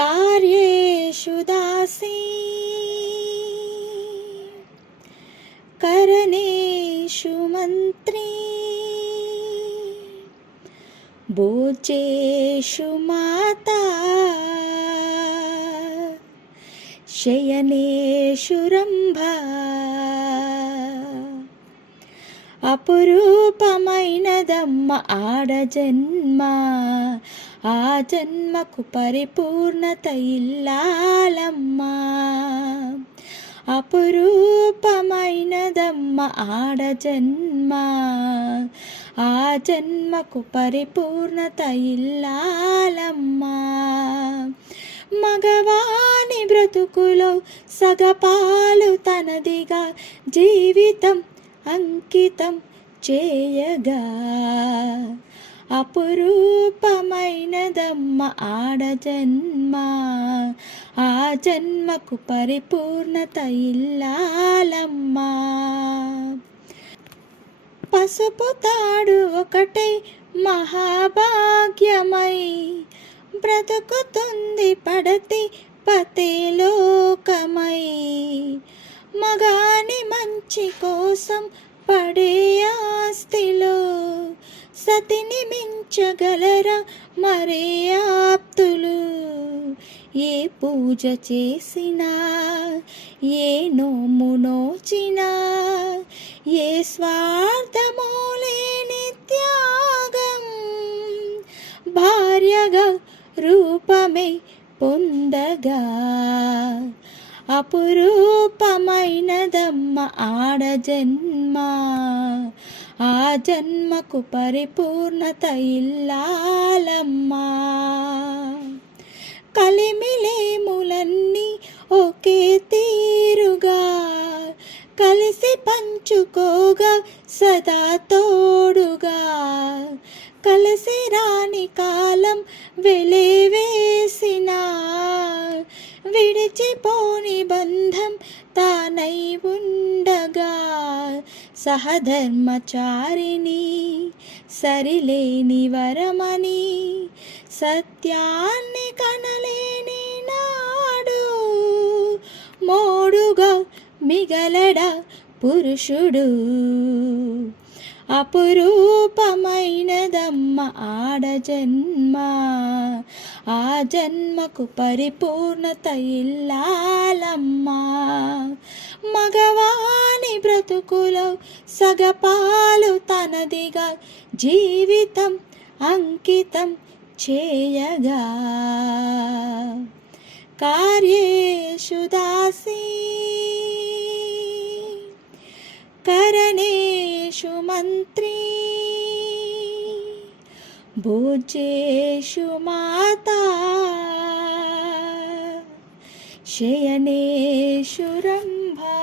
कार्येषु दासी करणेषु मन्त्री भोजेषु माता शयनेषु रंभा అపురూపమైనదమ్మ ఆడజన్మ ఆ జన్మకు పరిపూర్ణత ఇల్లాలమ్మ అపురూపమైనదమ్మ ఆడజన్మ ఆ జన్మకు పరిపూర్ణత ఇల్లాలమ్మ మగవాని బ్రతుకులో సగపాలు తనదిగా జీవితం అంకితం చేయగా అపురూపమైనదమ్మ ఆడజన్మ ఆ జన్మకు పరిపూర్ణత ఇల్లాలమ్మ పసుపు తాడు ఒకటై మహాభాగ్యమై బ్రతుకుతుంది పడతి పతిలోకమై మగాని మంచి కోసం పడే ఆస్తిలో సతిని మించగలరా మరే ఆప్తులు ఏ పూజ చేసినా ఏ నోము నోచినా ఏ స్వార్థమో లేని త్యాగం భార్యగా రూపమే పొందగా అపురూపమైనదమ్మ ఆడజన్మ ఆ జన్మకు పరిపూర్ణత ఇల్లాలమ్మ కలిమిలేములన్నీ ఒకే తీరుగా కలిసి పంచుకోగా సదా తోడుగా కలిసి రాని కాలం వెలివేసిన విడిచిపోని బంధం తానై ఉండగా సహధర్మచారిణి సరిలేని వరమని సత్యాన్ని కనలేని నాడు మోడుగా మిగలడా పురుషుడు అపురూపమైనదమ్మ ఆడజన్మ ఆ జన్మకు పరిపూర్ణత ఇల్లాలమ్మ మగవాని బ్రతుకులో సగపాలు తనదిగా జీవితం అంకితం చేయగా కార్యేషు దాసీ కరణేషు మంత్రీ భోజేషు మాతా శయనేషు రంభా